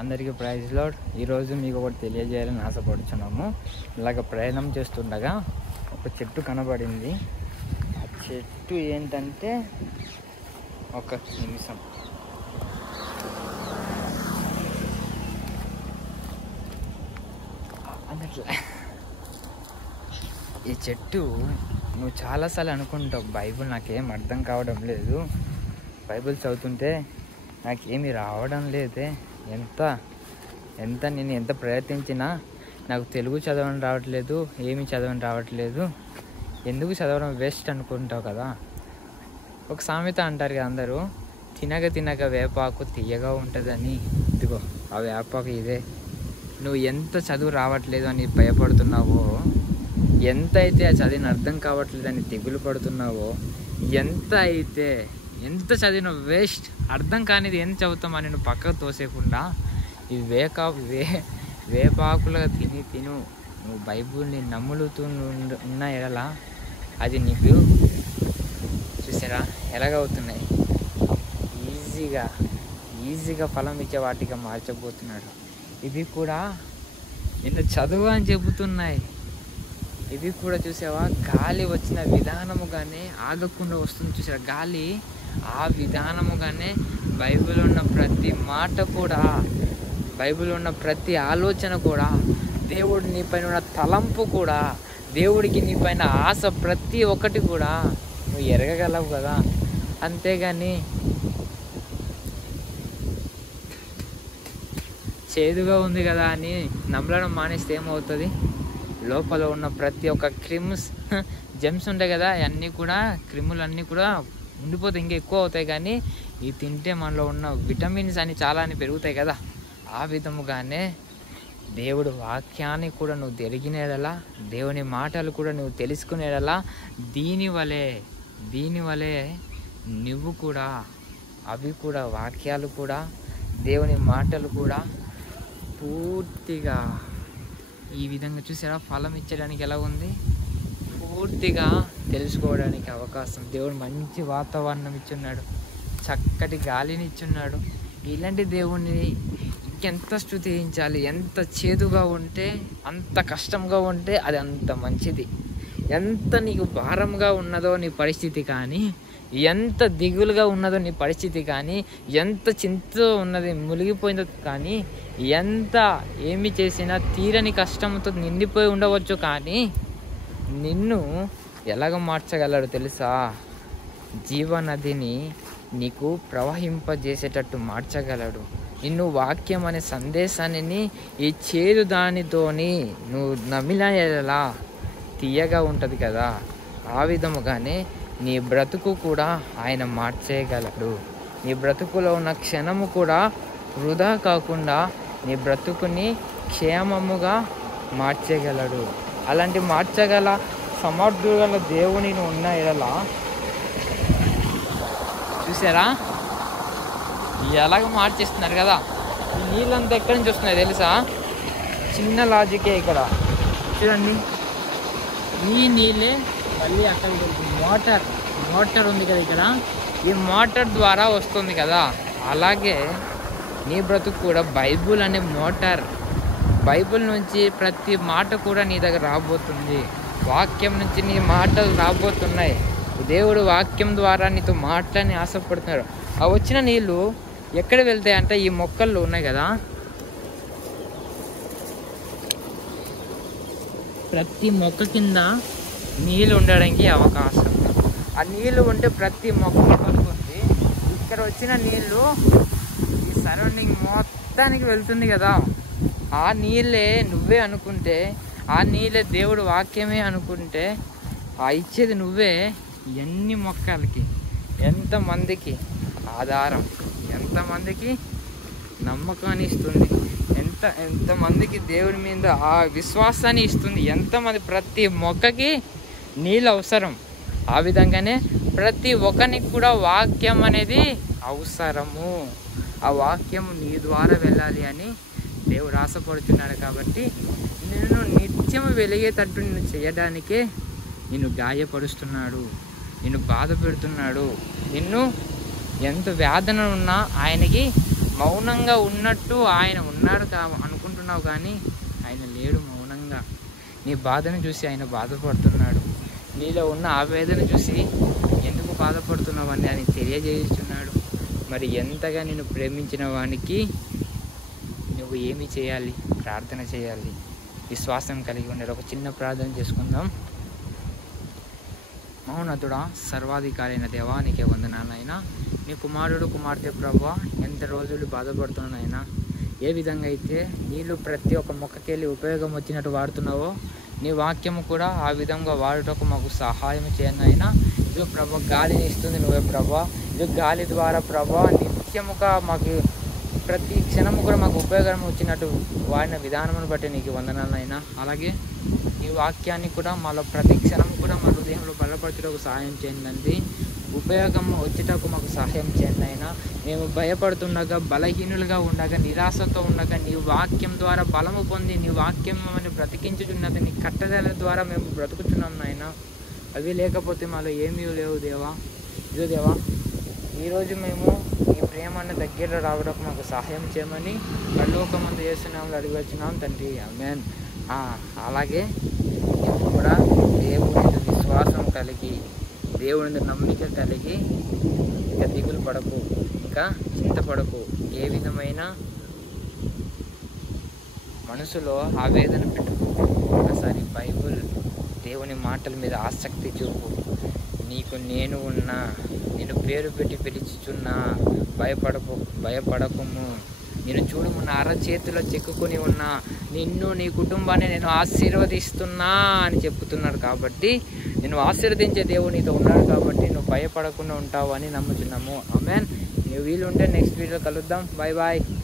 అందరికీ praise lord. ఈరోజు మీకు ఒకటి తెలియజేయాలని ఆశపడుచున్నాము. ఇలాగ ప్రయాణం చేస్తుండగా ఒక చెట్టు కనబడింది. ఆ చెట్టు ఏంటంటే ఒక నిమిషం, అన్నట్లా ఈ చెట్టు నువ్వు చాలాసార్లు అనుకుంటావు, బైబిల్ నాకేం అర్థం కావడం లేదు, బైబిల్ చదువుతుంటే నాకేమీ రావడం లేదే, నేను ఎంత ప్రయత్నించినా నాకు తెలుగు చదవడం రావట్లేదు, ఏమి చదవడం రావట్లేదు, ఎందుకు చదవడం వేస్ట్ అనుకుంటావు కదా. ఒక సామెత అంటారు కదా అందరూ, తినక వేపాకు తీయగా ఉంటుందని. ఇదిగో ఆ వేపాకు ఇదే. నువ్వు ఎంత చదువు రావట్లేదు అని భయపడుతున్నావో, ఎంత అయితే ఆ చదివిన అర్థం కావట్లేదని దిగులు పడుతున్నావో, ఎంత చదివిన వేస్ట్, అర్థం కానిది ఎంత చదువుతామని నువ్వు పక్కకు తోసేయకుండా ఈ వేపాకులుగా తిను నువ్వు బైబుల్ని నమ్ములుతూ ఉన్న ఎడల అది నీకు చూసారా ఎలాగవుతున్నాయి, ఈజీగా ఫలం ఇచ్చే వాటిగా మార్చబోతున్నాడు. ఇవి కూడా నిన్ను చదువు అని చెబుతున్నాయి. ఇవి కూడా చూసావా, గాలి వచ్చిన విధానముగానే ఆగకుండా వస్తుంది. చూసారా గాలి, ఆ విధానముగానే బైబిల్ ఉన్న ప్రతి మాట కూడా, బైబిల్ ఉన్న ప్రతి ఆలోచన కూడా, దేవుడు నీ పైన ఉన్న తలంపు కూడా, దేవుడికి నీ పైన ఆశ ప్రతి ఒక్కటి కూడా నువ్వు ఎరగగలవు కదా. అంతేగాని చేదుగా ఉంది కదా అని నమ్మడం మానేస్తే ఏమవుతుంది, లోపల ఉన్న ప్రతి ఒక్క జెమ్స్ ఉంటాయి కదా, అన్నీ కూడా క్రిములన్నీ కూడా ఉండిపోతే ఇంకా ఎక్కువ అవుతాయి. కానీ ఇవి తింటే మనలో ఉన్న విటమిన్స్ అని చాలా పెరుగుతాయి కదా. ఆ విధముగానే దేవుడు వాక్యాన్ని కూడా నువ్వు తెలిగినేలా, దేవుని మాటలు కూడా నువ్వు తెలుసుకునేలా, దీనివలే నువ్వు కూడా, అవి కూడా వాక్యాలు కూడా, దేవుని మాటలు కూడా పూర్తిగా ఈ విధంగా చూసారా ఫలం ఇచ్చడానికి ఎలా ఉంది, పూర్తిగా తెలుసుకోవడానికి అవకాశం. దేవుడు మంచి వాతావరణం ఇచ్చున్నాడు, చక్కటి గాలిని ఇచ్చున్నాడు. ఇలాంటి దేవుణ్ణి ఇంకెంత స్తుతించాలి. ఎంత చేదుగా ఉంటే, అంత కష్టంగా ఉంటే అది అంత మంచిది. ఎంత నీకు భారంగా ఉన్నదో నీ పరిస్థితి కానీ, ఎంత దిగులుగా ఉన్నదో నీ పరిస్థితి కానీ, ఎంత చింతతో ఉన్నది మునిగిపోయిందో కానీ, ఏమి చేసినా తీరని కష్టంతో నిండిపోయి ఉండవచ్చు, కానీ నిన్ను ఎలాగ మార్చగలడు తెలుసా, జీవనదిని నీకు ప్రవహింపజేసేటట్టు మార్చగలడు. నిన్ను వాక్యం అనే సందేశాన్ని ఈ చేదు దానితోని నువ్వు నమిలేలా తీయగా ఉంటుంది కదా. ఆ విధముగానే నీ బ్రతుకు కూడా ఆయన మార్చేయగలడు. నీ బ్రతుకులో ఉన్న క్షణము కూడా వృధా కాకుండా నీ బ్రతుకుని క్షేమముగా మార్చేయగలడు. అలాంటి మార్చగల సమర్థుడు గల దేవుని ఉన్న ఎడలా చూసారా ఎలాగ మార్చేస్తున్నారు కదా. ఈ నీళ్ళంతా ఎక్కడి నుంచి వస్తున్నాయి తెలుసా, చిన్న లాజికే ఇక్కడ చూడండి. ఈ నీళ్ళే మళ్ళీ అక్కడికి వెళ్తుంది. మోటార్ ఉంది కదా ఇక్కడ, ఈ మోటార్ ద్వారా వస్తుంది కదా. అలాగే నీ బ్రతుకు కూడా బైబుల్ అనే మోటార్. బైబుల్ నుంచి ప్రతి మాట కూడా నీ దగ్గర రాబోతుంది. వాక్యం నుంచి నీ మాటలు రాబోతున్నాయి. దేవుడు వాక్యం ద్వారా నీతో మాటలని ఆశపడుతున్నారు. ఆ వచ్చిన నీళ్ళు ఎక్కడ వెళ్తాయి అంటే ఈ మొక్కల్లో ఉన్నాయి కదా, ప్రతి మొక్క కింద నీళ్ళు ఉండడానికి అవకాశం. ఆ నీళ్ళు ఉంటే ప్రతి మొక్కకి పడుతుంది. ఇక్కడ వచ్చిన నీళ్ళు ఈ సరౌండింగ్ మొత్తానికి వెళ్తుంది కదా. ఆ నీళ్ళే నువ్వే అనుకుంటే, ఆ నీళ్ళే దేవుడు వాక్యమే అనుకుంటే, ఆ ఇచ్చేది నువ్వే. ఎన్ని మొక్కలకి, ఎంతమందికి ఆధారం, ఎంతమందికి నమ్మకాన్ని ఇస్తుంది, ఎంతమందికి దేవుడి మీద ఆ విశ్వాసాన్ని ఇస్తుంది. ఎంతమంది, ప్రతి మొక్కకి నీళ్ళు అవసరం. ఆ విధంగానే ప్రతి ఒక్కరికి కూడా వాక్యం అనేది అవసరము. ఆ వాక్యం నీ ద్వారా వెళ్ళాలి అని దేవుడు ఆశపడుతున్నాడు. కాబట్టి నిన్ను నిత్యము వెలిగేటట్టు నిన్ను చేయడానికే నిన్ను గాయపరుస్తున్నాడు, నిన్ను బాధ పెడుతున్నాడు. నిన్ను ఎంత వేదన ఉన్నా ఆయనకి మౌనంగా ఉన్నట్టు ఆయన ఉన్నాడు అనుకుంటున్నావు, కానీ ఆయన లేడు మౌనంగా. నీ బాధను చూసి ఆయన బాధపడుతున్నాడు. నీలో ఉన్న ఆవేదన చూసి ఎందుకు బాధపడుతున్నావు అని ఆయన తెలియజేస్తున్నాడు. మరి ఎంతగా నిన్ను ప్రేమించిన వానికి నువ్వు ఏమి చేయాలి? ప్రార్థన చేయాలి, విశ్వాసం కలిగి ఉండాలి. ఒక చిన్న ప్రార్థన చేసుకుందాం. మౌనతుడా, సర్వాధికారి అయిన దేవా, నీకే వందనాలైనా. నీ కుమారుడు కుమార్తె ప్రభా ఎంత రోజులు బాధపడుతున్నాయినా, ఏ విధంగా అయితే నీళ్ళు ప్రతి ఒక్క మొక్కకెళ్ళి ఉపయోగం వచ్చినట్టు వాడుతున్నావో, నీ వాక్యము కూడా ఆ విధంగా వాడుటకు మాకు సహాయం చేయండి అయినా. ఇది ప్రభా గాలిని ఇస్తుంది నువ్వే ప్రభా. ఇది గాలి ద్వారా ప్రభా నిత్యముగా మాకు ప్రతి క్షణము కూడా మాకు ఉపయోగం వచ్చినట్టు వాడిన విధానమును బట్టి నీకు వందనాలైనా. అలాగే ఈ వాక్యాన్ని కూడా మాలో ప్రతి క్షణం కూడా మా హృదయంలో బలపరచుటకు సహాయం చేయండి. ఉపయోగం వచ్చేటకు మాకు సహాయం చేయండి అయినా. మేము భయపడుతుండగా, బలహీనులుగా ఉండగా, నిరాశతో ఉండగా నీ వాక్యం ద్వారా బలము పొంది నీ వాక్యం మమ్మల్ని బ్రతికించుచున్నది. నీ కట్టడల ద్వారా మేము బ్రతుకుతున్నాం నాయన. అవి లేకపోతే మాలో ఏమీ లేవు దేవా. ఇదో దేవా, ఈరోజు మేము ఈ ప్రేమను దగ్గర రావడానికి మాకు సహాయం చేయమని పరలోకమందు యేసునామములో అడిగి వచ్చినాం తండ్రి, ఆమేన్. అలాగే నువ్వు కూడా దేవుని విశ్వాసం కలిగి, దేవుని నమ్మిక కలిగి ఇక దిగులు పడకు, ఇంకా చింతపడకు. ఏ విధమైన మనసులో ఆవేదన పెట్టుకో. ఒకసారి బైబుల్ దేవుని మాటల మీద ఆసక్తి చూపు. నీకు నేను ఉన్నా, నేను పేరు పెట్టి పిలుచుచున్నా, భయపడకము. నేను చూడము, నా అరచేతిలో చెక్కుకొని ఉన్నా, నిన్ను నీ కుటుంబాన్ని నేను ఆశీర్వదిస్తున్నా అని చెప్తున్నాడు. కాబట్టి నేను ఆశీర్వదించే దేవుడు నీతో ఉన్నాడు కాబట్టి నువ్వు భయపడకుండా ఉంటావు అని నమ్ముతున్నాము. ఆమేన్. నువ్వు వీలుంటే నెక్స్ట్ వీడియో కలుద్దాం. Bye bye.